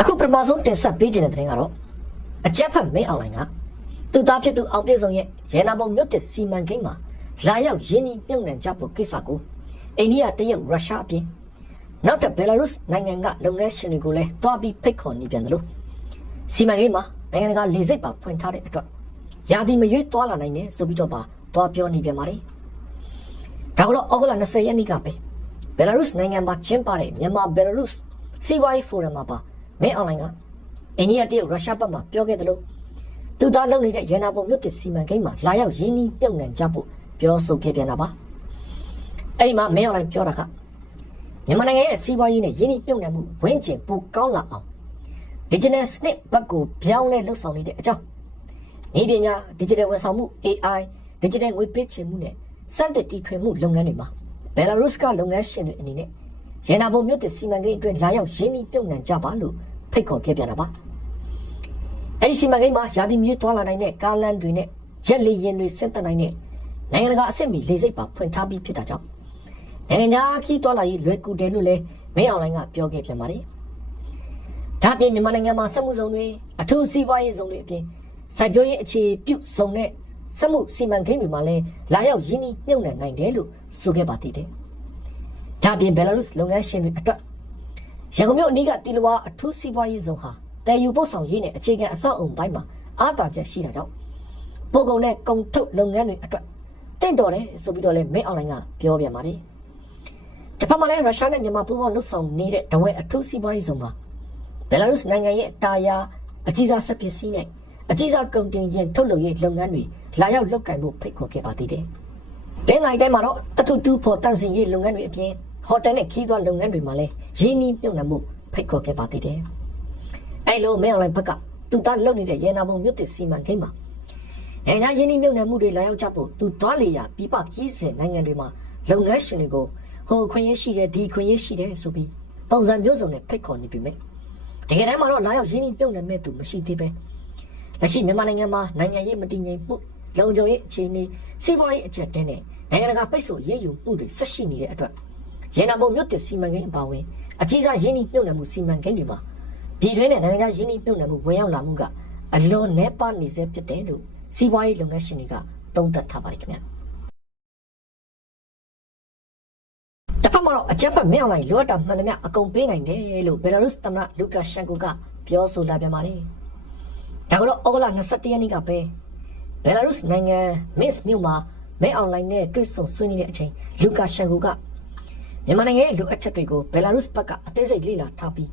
အခုပထမဆုံးတင်ဆက်ပေးခြင်းတဲ့တဲ့ကတော့အကြက်ဖက်မင်းအောင်လိုင်းကသူသားဖြစ်သူအောင်ပြည့်စုံရဲ့ရဲနာပုံမြို့တစ်စီမံကိန်းမှာလာရောက်ရင်းနှီးမြှုပ်နှံကြဖို့ကိစ္စကိုအိန္ဒိယတရုတ်ရုရှားအပြင်နောက်ထပ်ဘယ်လာရုစ်နိုင်ငံကလုပ်ငန်းရှင်တွေကိုလည်းတွားပြီးဖိတ်ခေါ်နေပြန်တယ်လို့စီမံကိန်းမှာနိုင်ငံကလေဆိပ်ပါဖွင့်ထားတဲ့အတွက်ယာတီမရွေးတွားလာနိုင်တယ်ဆိုပြီးတော့ပါတွားပြောနေပြန်ပါတယ်ဒါကတော့ဩဂုတ်လ20ရက်နေ့ကပဲဘယ်လာရုစ်နိုင်ငံမှာကျင်းပတဲ့မြန်မာဘယ်လာရုစ်စီးပွားရေးဖိုရမ်မှာပါမင်းအွန်လိုင်းကအိန္ဒိယတရုတ်ရုရှားဘက်မှာပြောခဲ့တယ်လို့သူသားလုပ်နေတဲ့ရန်နာပုံမြို့တစ်စီမံကိန်းမှာလာရောက်ရင်းနှီးမြှုပ်နှံကြဖို့ပြောဆိုခဲ့ပြန်တာပါအဲ့ဒီမှာမင်းအွန်လိုင်းပြောတာကမြန်မာနိုင်ငံရဲ့စီးပွားရေးနဲ့ရင်းနှီးမြှုပ်နှံမှုဝန်းကျင်ပိုကောင်းလာအောင် digital စနစ်ဘက်ကိုပြောင်းလဲလှုပ်ဆောင်နေတဲ့အကြောင်းဤပညာ digital ဝန်ဆောင်မှု AI digital ငွေပေးချေမှုနဲ့စက်တစ်တီထွင်မှုလုပ်ငန်းတွေမှာဘယ်လာရုစ်ကလုပ်ငန်းရှင်တွေအနေနဲ့ရန်နာပုံမြို့တစ်စီမံကိန်းအတွင်းလာရောက်ရင်းနှီးမြှုပ်နှံကြပါလို့ဖိတ်ခေါ်ခဲ့ပြန်တာပါအဲ့ဒီစီမံကိန်းမှာယာတီမြေသွားလာနိုင်တဲ့ကားလမ်းတွေနဲ့ဂျက်လေယာဉ်တွေဆင်းသက်နိုင်တဲ့နိုင်ငံတကာအဆင့်မီလေဆိပ်ပါဖွင့်ထားပြီးဖြစ်တာကြောင့်နိုင်ငံခြားခီးသွားလာရေးလွယ်ကူတယ်လို့လည်းမင်းအွန်လိုင်းကပြောခဲ့ပြန်ပါတယ်ဒါပြင်မြန်မာနိုင်ငံမှာစက်မှုဇုံတွေအထူးစီးပွားရေးဇုံတွေအပြင်စိုက်ပျိုးရေးအခြေပြုဇုံနဲ့စက်မှုစီမံကိန်းတွေမှာလည်းလာရောက်ရင်းနှီးမြှုပ်နှံနိုင်တယ်လို့ဆိုခဲ့ပါသေးတယ်ဒါပြင်ဘယ်လာရုစ်လုပ်ငန်းရှင်တွေအတွက်ရန်ကုန်မြို့အနီးကတီလဝါအထူးစီးပွားရေးဇုံဟာတည်ယူပို့ဆောင်ရေးနဲ့အခြေခံအဆောက်အုံပိုင်းမှာအားသာချက်ရှိတာကြောင့်ပို့ကုန်နဲ့ကုန်ထုတ်လုပ်ငန်းတွေအတွက်တင့်တော်တယ်ဆိုပြီးတော့လည်းမင်းအွန်လိုင်းကပြောပြန်ပါတယ်တစ်ဖက်မှာလည်းရုရှားနဲ့မြန်မာပူးပေါင်းလှုပ်ဆောင်နေတဲ့တဝဲအထူးစီးပွားရေးဇုံမှာဘယ်လာရုစ်နိုင်ငံရဲ့တာယာအကြီးစားစက်ပစ္စည်းနဲ့အကြီးစားကုန်တင်ယာဉ်ထုတ်လုပ်ရေးလုပ်ငန်းတွေလာရောက်လုပ်ကိုင်ဖို့ဖိတ်ခေါ်ခဲ့ပါသေးတယ်။ဒီနိုင်တိုင်းမှာတော့တထုတူဖို့တန့်စင်ရေးလုပ်ငန်းတွေအပြင်ဟိုတယ်နဲ့ခီးသွွားလုပ်ငန်းတွေမှာလည်းရင်းနှီးမြှုပ်နှံမှုဖိတ်ခေါ်ခဲ့ပါသေးတယ်။အဲလိုမင်းအွန်လိုင်းဘက်ကသူသားလုပ်နေတဲ့ရဲနာပုံမြို့တစ်စီမံကိန်းမှာနိုင်ငံရင်းနှီးမြှုပ်နှံမှုတွေလာရောက်ကြဖို့သူသွားလေရာပြပကြီးစင်နိုင်ငံတွေမှာလုပ်ငန်းရှင်တွေကိုဟိုခွင့်ရရှိတယ်ဒီခွင့်ရရှိတယ်ဆိုပြီးပုံစံမျိုးစုံနဲ့ဖိတ်ခေါ်နေပြီမဲ့တကယ်တမ်းမှာတော့လာရောက်ရင်းနှီးမြှုပ်နှံမဲ့သူမရှိသေးပဲလက်ရှိမြန်မာနိုင်ငံမှာနိုင်ငံရေးမတည်ငြိမ်မှုလုံခြုံရေးအခြေအနေစီးပွားရေးအကျပ်တဲနဲ့နိုင်ငံတကာပိတ်ဆို့ရေးယူမှုတွေဆက်ရှိနေတဲ့အတွက်ရန်နာပုံမြို့တစ်စီမံကိန်းအပါအဝင်အကြီးစားရင်းနှီးမြှုပ်နှံမှုစီမံကိန်းတွေမှာပြည်တွင်းနဲ့နိုင်ငံခြားရင်းနှီးမြှုပ်နှံမှုဝင်ရောက်လာမှုကအလွန်နည်းပါးနေစေဖြစ်တယ်လို့စီးပွားရေးလုပ်ငန်းရှင်တွေကသုံးသပ်ထားပါတယ်ခင်ဗျာတစ်ဖက်မှာတော့အကြက်ဖက်မင်းအွန်လိုင်းလိုအပ်တာမှန်သမျှအကုန်ပေးနိုင်တယ်လို့ဘယ်လာရုစ်သမ္မတလူကာရှန်ကိုကပြောဆိုလာပြန်ပါတယ်ဒါကတော့ဩဂုတ်လ21ရက်နေ့ကပဲဘယ်လာရုစ်နိုင်ငံမစ်မြို့မှာမင်းအွန်လိုင်းနဲ့တွေ့ဆုံဆွေးနွေးတဲ့အချိန်လူကာရှန်ကိုကမြန်မာနိုင်ငံရဲ့လိုအပ်ချက်တွေကိုဘယ်လာရုစ်ဘက်ကအသေးစိတ်လေ့လာထားပြီး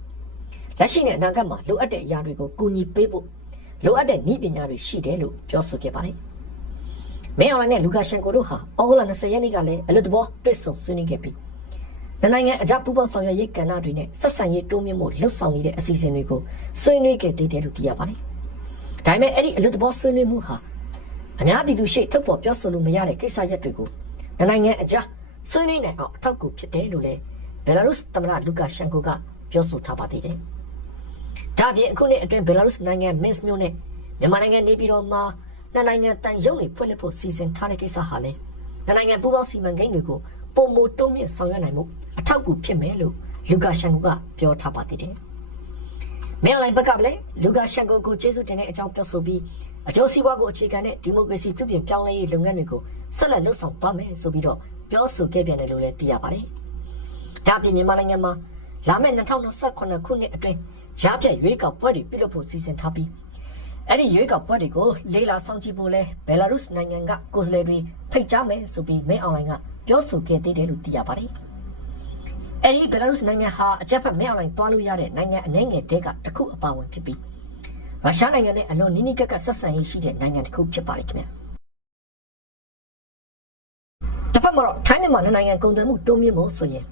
လက်ရှိနဲ့အနာဂတ်မှာလိုအပ်တဲ့အရာတွေကိုကူညီပေးဖို့လိုအပ်တဲ့နည်းပညာတွေရှိတယ်လို့ပြောဆိုခဲ့ပါတယ်မင်းအွန်လိုင်းနဲ့လူကာရှန်ကိုတို့ဟာဩဂုတ်လ20ရက်နေ့ကလည်းအလွတ်တဘောတွေ့ဆုံဆွေးနွေးခဲ့ပြီးနိုင်ငံအကြပူပေါင်းဆောင်ရွက်ရေးကဏ္ဍတွေနဲ့ဆက်ဆံရေးတိုးမြင့်မှုလှုပ်ဆောင်နေတဲ့အစီအစဉ်တွေကိုဆွေးနွေးခဲ့သေးတယ်လို့သိရပါတယ်ဒါပေမဲ့အဲ့ဒီအလွတ်တဘောဆွေးနွေးမှုဟာအများပြည်သူရှေ့ထုတ်ဖော်ပြောဆိုလို့မရတဲ့ကိစ္စရပ်တွေကိုနိုင်ငံအကြဆွေးနွေးနိုင်အောင်အထောက်အကူဖြစ်တယ်လို့လည်းဘယ်လာရုစ်သမ္မတလူကာရှန်ကိုကပြောဆိုထားပါသေးတယ်ဒါပြင်အခုနှစ်အတွင်းဘယ်လာရုစ်နိုင်ငံမစ်မြို့နဲ့မြန်မာနိုင်ငံနေပြည်တော်မှာနိုင်ငံတန်ရုံးတွေဖွင့်လှစ်ဖို့စီစဉ်ထားတဲ့ကိစ္စဟာလည်းနိုင်ငံပူးပေါင်းစီမံကိန်းတွေကိုပုံမတိုးမြင့်ဆောင်ရွက်နိုင်မှုအထောက်အကူဖြစ်မယ်လို့လူကာရှန်ကိုကပြောထားပါသေးတယ်။မင်းအွန်လိုင်းဘက်ကလည်းလူကာရှန်ကိုကျေးဇူးတင်တဲ့အကြောင်းပြောဆိုပြီးအကျိုးစီးပွားကိုအခြေခံတဲ့ဒီမိုကရေစီပြုပြင်ပြောင်းလဲရေးလုပ်ငန်းတွေကိုဆက်လက်လှုပ်ဆောင်သွားမယ်ဆိုပြီးတော့ပြောဆိုခဲ့ပြန်တယ်လို့လည်းသိရပါတယ်။ဒါပြင်မြန်မာနိုင်ငံမှာလာမယ့်2028ခုနှစ်အတွင်းကြားဖြတ်ရွေးကောက်ပွဲတွေပြုလုပ်ဖို့စီစဉ်ထားပြီးအဲ့ဒီရွေးကောက်ပွဲတွေကိုလေးလာဆောင်ကြည့်ဖို့လဲဘယ်လာရုစ်နိုင်ငံကကိုယ်စားလှယ်တွေဖိတ်ကြားမယ်ဆိုပြီးမင်းအွန်လိုင်းကပြောဆိုခဲ့သေးတယ်လို့သိရပါတယ်။အဲဒီဘယ်လာရုစ်နိုင်ငံဟာအကြက်ဖက်မင်းအွန်လိုင်းသွားလို့ရတဲ့နိုင်ငံအနည်းငယ်တဲကတစ်ခုအပါအဝင်ဖြစ်ပြီးရုရှားနိုင်ငံနဲ့အလွန်နီးနီးကပ်ကပ်ဆက်ဆံရေးရှိတဲ့နိုင်ငံတစ်ခုဖြစ်ပါတယ်ခင်ဗျာ။တစ်ဖက်မှာတော့ထိုင်းမြန်မာနိုင်ငံကုန်သွယ်မှုတိုးမြင့်ဖို့ဆိုရင်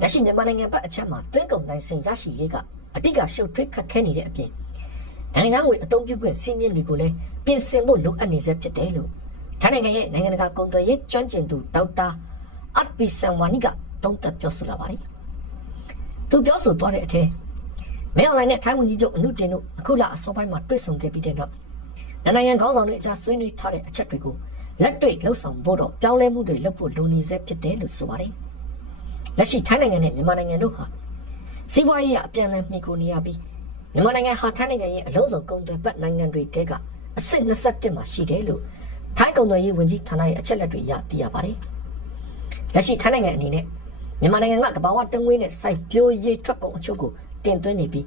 လက်ရှိမြန်မာနိုင်ငံဘက်အချက်မှာသွင်းကုန်နိုင်စင်ရရှိရေးကအတိတ်ကရှုပ်ထွေးခက်ခဲနေတဲ့အပြင်နိုင်ငံငွေအသုံးပြုခွင့်စီးမြင့်တွေကိုလည်းပြင်ဆင်ဖို့လိုအပ်နေစေဖြစ်တယ်လို့ထိုင်းနိုင်ငံရဲ့နိုင်ငံတကာကုန်သွယ်ရေးကျွမ်းကျင်သူဒေါက်တာအတ်ပီဆန်ဝါနီကတုံးသက်ပြောဆိုလာပါတယ်။သူပြောဆိုသွားတဲ့အထက်မင်းအွန်လိုင်းနဲ့ထိုင်းဝန်ကြီးချုပ်အနုတင်တို့အခုလအစောပိုင်းမှာတွေ့ဆုံခဲ့ပြီးတဲ့နောက်နိုင်ငံခေါင်းဆောင်တွေအကြားဆွေးနွေးထားတဲ့အချက်တွေကိုလက်တွေ့လှုပ်ဆောင်ဖို့တော့ပြောင်းလဲမှုတွေလုပ်ဖို့လိုနေစေဖြစ်တယ်လို့ဆိုပါတယ်။လက်ရှိထိုင်းနိုင်ငံနဲ့မြန်မာနိုင်ငံတို့ဟာစီးပွားရေးအပြန်အလှန်မှီခိုနေရပြီး မြန်မာနိုင်ငံဟာထိုင်းနိုင်ငံရဲ့အလုံးစုံကုန်သွယ်ပတ်နိုင်ငံတွေတဲကအဆင့်21မှာရှိတယ်လို့ထိုင်းကုန်သွယ်ရေးဝန်ကြီးဌာနရဲ့အချက်လက်တွေအရသိရပါတယ်။လက်ရှိထိုင်းနိုင်ငံအနေနဲ့မြန်မာနိုင်ငံကတဘာဝတငွေနဲ့စိုက်ပျိုးရေးထွက်ကုန်အချို့ကိုတင်သွင်းနေပြီး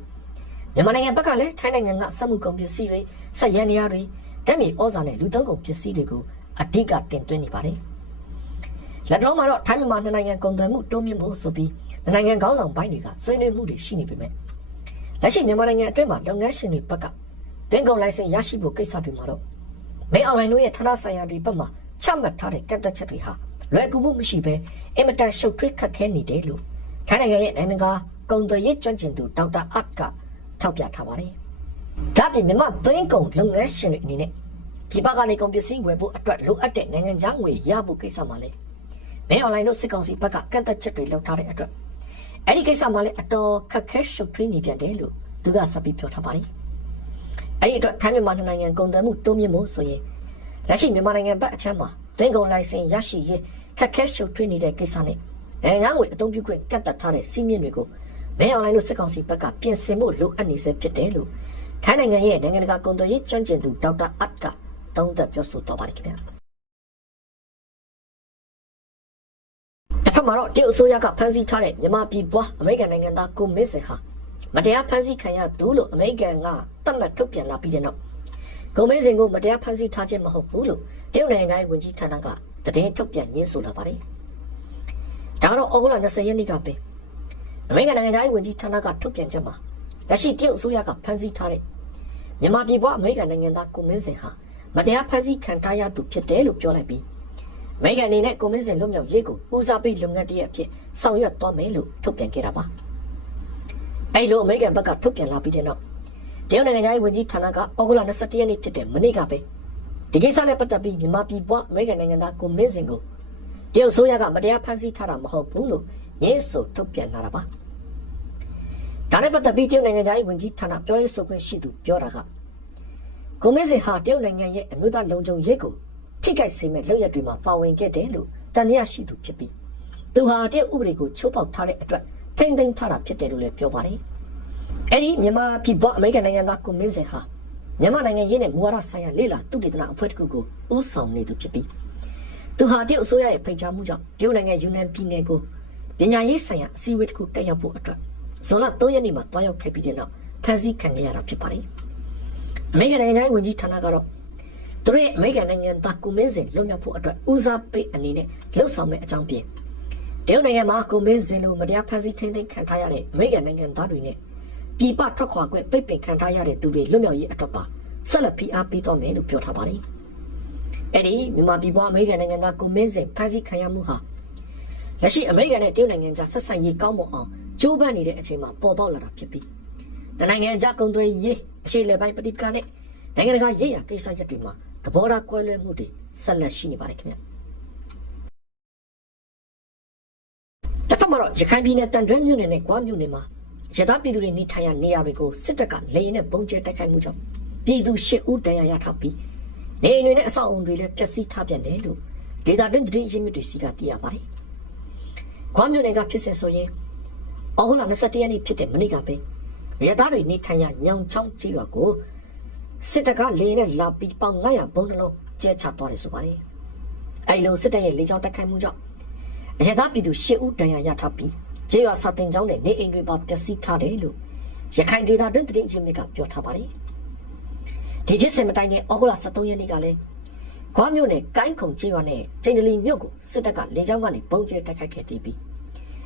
မြန်မာနိုင်ငံဘက်ကလည်းထိုင်းနိုင်ငံကစက်မှုကုန်ပစ္စည်းတွေစက်ယန္တရားတွေဓာတ်မြေဩဇာနဲ့လူသုံးကုန်ပစ္စည်းတွေကိုအဓိကတင်သွင်းနေပါတယ်။လက်တော်မှာတော့ထိုင်းမြန်မာနှစ်နိုင်ငံကုန်သွယ်မှုတိုးမြင့်ဖို့ဆိုပြီးနိုင်ငံခေါင်းဆောင်ပိုင်းတွေကဆွေးနွေးမှုတွေရှိနေပေမဲ့လက်ရှိမြန်မာနိုင်ငံအတွင်းမှာလုပ်ငန်းရှင်တွေဘက်ကတင်ကုန်လိုင်စင်ရရှိဖို့ကိစ္စတွေမှာတော့မဲအွန်လိုင်းတို့ရဲ့ဌာနဆိုင်ရာတွေဘက်မှာချမှတ်ထားတဲ့ကန့်သတ်ချက်တွေဟာလွယ်ကူမှုမရှိဘဲအင်မတန်ရှုပ်ထွေးခက်ခဲနေတယ်လို့ထိုင်းနိုင်ငံရဲ့နိုင်ငံကာကုန်သွယ်ရေးကျွမ်းကျင်သူဒေါက်တာအတ်ကထောက်ပြထားပါတယ်။ဒါ့အပြင်မြန်မာသွင်းကုန်လုပ်ငန်းရှင်တွေအနေနဲ့ပြည်ပကနေကုန်ပစ္စည်းဝယ်ဖို့အတွက်လိုအပ်တဲ့နိုင်ငံခြားငွေရဖို့ကိစ္စမှာလည်းမဲအွန်လိုင်းတို့စစ်ကောင်စီဘက်ကကန့်သတ်ချက်တွေလုပ်ထားတဲ့အတွက်အဲ့ဒီကိစ္စမှာလည်းအတော်ခက်ခဲရှုပ်ထွေးနေပြန်တယ်လို့သူကဆက်ပြီးပြောထားပါတယ်။အဲ့ဒီအတွက်ထိုင်းမြန်မာနှစ်နိုင်ငံကုန်သွယ်မှုတိုးမြင့်ဖို့ဆိုရင်လက်ရှိမြန်မာနိုင်ငံဘက်အချမ်းမှာသွင်းကုန်လိုင်စင်ရရှိရေးခက်ခဲရှုပ်ထွေးနေတဲ့ကိစ္စနဲ့နိုင်ငံငွေအသုံးပြုခွင့်ကန့်သတ်ထားတဲ့စီးမြင့်တွေကိုမဲအွန်လိုင်းတို့စစ်ကောင်စီဘက်ကပြင်ဆင်ဖို့လိုအပ်နေစေဖြစ်တယ်လို့ထိုင်းနိုင်ငံရဲ့နိုင်ငံတကာကုန်သွယ်ရေးကျွမ်းကျင်သူဒေါက်တာအတ်ကသုံးသပ်ပြောဆိုတော့ပါတယ်ခင်ဗျာ။တစ်ဖက်မှာတော့တရုတ်အစိုးရကဖမ်းဆီးထားတဲ့မြန်မာပြည်ပွားအမေရိကန်နိုင်ငံသားကိုမင်းစင်ဟာမတရားဖမ်းဆီးခံရသူလို့အမေရိကန်ကသတ်မှတ်ထုတ်ပြန်လာပြီးတဲ့နောက်ကိုမင်းစင်ကိုမတရားဖမ်းဆီးထားခြင်းမဟုတ်ဘူးလို့တရုတ်နိုင်ငံရဲ့ဝန်ကြီးဌာနကသတင်းထုတ်ပြန်ညင်းဆိုလာပါတယ်။ဒါကတော့ဩဂုတ်လ20ရက်နေ့ကပဲအမေရိကန်နိုင်ငံရဲ့ဝန်ကြီးဌာနကထုတ်ပြန်ချက်မှာလက်ရှိတရုတ်အစိုးရကဖမ်းဆီးထားတဲ့မြန်မာပြည်ပွားအမေရိကန်နိုင်ငံသားကိုမင်းစင်ဟာမတရားဖမ်းဆီးခံထားရသူဖြစ်တယ်လို့ပြောလိုက်ပြီးအမေရိကန်အနေနဲ့ကိုမင်းစင်လွတ်မြောက်ရေးကိုဦးစားပေးလုပ်ငန်းတရက်အဖြစ်ဆောင်ရွက်သွားမယ်လို့ထုတ်ပြန်ခဲ့တာပါ။အဲဒီလိုအမေရိကန်ဘက်ကထုတ်ပြန်လာပြီးတဲ့နောက်တရုတ်နိုင်ငံရဲ့ဝန်ကြီးဌာနကဩဂုတ်လ21ရက်နေ့ဖြစ်တဲ့မနေ့ကပဲဒီကိစ္စနဲ့ပတ်သက်ပြီးမြန်မာပြည်ပွားအမေရိကန်နိုင်ငံသားကိုမင်းစင်ကိုတရုတ်ဆိုရကမတရားဖမ်းဆီးထားတာမဟုတ်ဘူးလို့ညင်းဆိုထုတ်ပြန်လာတာပါ။ဒါနဲ့ပတ်သက်ပြီးတရုတ်နိုင်ငံရဲ့ဝန်ကြီးဌာနပြောရေးဆိုခွင့်ရှိသူပြောတာကကိုမင်းစင်ဟာတရုတ်နိုင်ငံရဲ့အမျိုးသားလုံခြုံရေးကိုထိခိုက်စေမဲ့လုပ်ရက်တွေမှာပါဝင်ခဲ့တယ်လို့တန်တရားရှိသူဖြစ်ပြီးသူဟာတရုတ်ဥပဒေကိုချိုးဖောက်ထားတဲ့အတွက်ထိမ့်သိမ်းထားတာဖြစ်တယ်လို့လည်းပြောပါတယ်။အဲဒီမြန်မာပြည်ပွားအမေရိကန်နိုင်ငံသားကိုမင်းစင်ဟာမြန်မာနိုင်ငံရေးနဲ့မူဝါဒဆိုင်ရာလေ့လာသုတေသနအဖွဲ့တစ်ခုကိုဦးဆောင်နေသူဖြစ်ပြီးသူဟာတရုတ်အစိုးရရဲ့ဖိတ်ကြားမှုကြောင့်တရုတ်နိုင်ငံယူနန်ပြည်နယ်ကိုပညာရေးဆိုင်ရာအစည်းအဝေးတစ်ခုတက်ရောက်ဖို့အတွက်ဇွန်လ3ရက်နေ့မှာတွားရောက်ခဲ့ပြီးတဲ့နောက်ဖမ်းဆီးခံခဲ့ရတာဖြစ်ပါတယ်။အမေရိကန်နိုင်ငံဝန်ကြီးဌာနကတော့သူတို့ရဲ့အမေရိကန်နိုင်ငံသားကိုမင်းစင်လွတ်မြောက်ဖို့အတွက်ဦးစားပေးအနေနဲ့လှုပ်ဆောင်မဲ့အကြောင်းပြင်တရုတ်နိုင်ငံမှာကိုမင်းစင်လိုမတရားဖမ်းဆီးထိန်းသိမ်းခံထားရတဲ့အမေရိကန်နိုင်ငံသားတွေနဲ့ပြည်ပထွက်ခွာခွင့်ပိတ်ပင်ခံထားရတဲ့သူတွေလွတ်မြောက်ရေးအတွက်ပါဆက်လက်ဖိအားပေးတော့မယ်လို့ပြောထားပါတယ်။အဲဒီမြန်မာပြည်ပွားအမေရိကန်နိုင်ငံသားကိုမင်းစင်ဖမ်းဆီးခံရမှုဟာလက်ရှိအမေရိကန်နဲ့တရုတ်နိုင်ငံကြားဆက်ဆံရေးကောင်းမွန်အောင်ကြိုးပမ်းနေတဲ့အချိန်မှာပေါ်ပေါက်လာတာဖြစ်ပြီးနိုင်ငံကြားကုန်သွယ်ရေးအရှေ့လယ်ပိုင်းပဋိပက္ခနဲ့နိုင်ငံတကာရေးရာကိစ္စရပ်တွေမှာသဘောထားကွဲလွဲမှုတွေဆက်လက်ရှိနေပါတယ်ခင်ဗျာ။တစ်ဖက်မှာတော့ရခိုင်ပြည်နယ်တန်တွဲမြို့နယ်နဲ့ကွာမြို့နယ်မှာရသပြည်သူတွေနေထိုင်ရာနေရာတွေကိုစစ်တပ်ကလေယာဉ်နဲ့ပုံကျဲတိုက်ခိုက်မှုကြောင့်ပြည်သူ8ဦးဒဏ်ရာရထားပြီးနေအိမ်တွေနဲ့အဆောက်အုံတွေလည်းပျက်စီးထားပြန်တယ်လို့ဒေတာတွင်သတင်းရင်းမြစ်တွေစီကသိရပါတယ်။ကွာမြို့နယ်ကဖြစ်စဉ်ဆိုရင်ဩဂုတ်လ21ရက်နေ့ဖြစ်တဲ့မနေ့ကပဲရသတွေနေထိုင်ရာညောင်ချောင်းကြီးရွာကိုစစ်တပ်ကလေယာဉ်နဲ့လာပြီးပေါင်900ဘုံနှလုံးကျဲချသွားတယ်ဆိုပါတယ်။အဲဒီလိုစစ်တပ်ရဲ့လေကြောင်းတိုက်ခိုက်မှုကြောင့်ရသပြည်သူ8ဦးဒဏ်ရာရထားပြီးကျေးရွာစာတင်ကျောင်းနဲ့နေအိမ်တွေပါပျက်စီးထားတယ်လို့ရခိုင်ဒေသတွင်းသတင်းရင်းမြစ်ကပြောထားပါတယ်။ဒီဖြစ်စဉ်မတိုင်ခင်ဩဂုတ်လ23ရက်နေ့ကလည်းဂွားမြို့နယ်ကိုင်းခုံကျေးရွာနဲ့ကျိန္ဒလီမြို့ကိုစစ်တပ်ကလေကြောင်းကနေပုံကျဲတိုက်ခိုက်ခဲ့ပြီး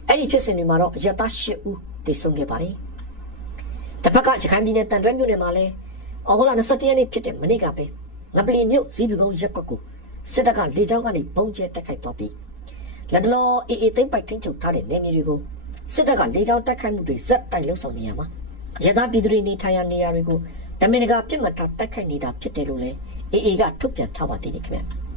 အဲ့ဒီဖြစ်စဉ်တွေမှာတော့ရသ8ဦးသေဆုံးခဲ့ပါတယ်။တစ်ဖက်ကရခိုင်ပြည်နယ်တန်တွဲမြို့နယ်မှာလည်းဩဂုတ်လ21ရက်နေ့ဖြစ်တဲ့မနေ့ကပဲငပလီမြို့ဇီးပကုန်းရက်ကွက်ကိုစစ်တပ်ကလေကြောင်းကနေပုံကျဲတိုက်ခိုက်သွားပြီးလက်တော်အေးအေးသိမ့်ပိုက်ထိန်းချုပ်ထားတဲ့နေမြေတွေကိုစစ်တပ်ကလေကြောင်းတိုက်ခိုက်မှုတွေဇက်တိုက်လှုပ်ဆောင်နေရမှာရသပြည်သူတွေနေထိုင်ရာနေရာတွေကိုတမင်တကာပြစ်မှတ်ထားတိုက်ခိုက်နေတာဖြစ်တယ်လို့လည်းအေးအေးကထုတ်ပြန်ထားပါသေးတယ်ခင်ဗျာ။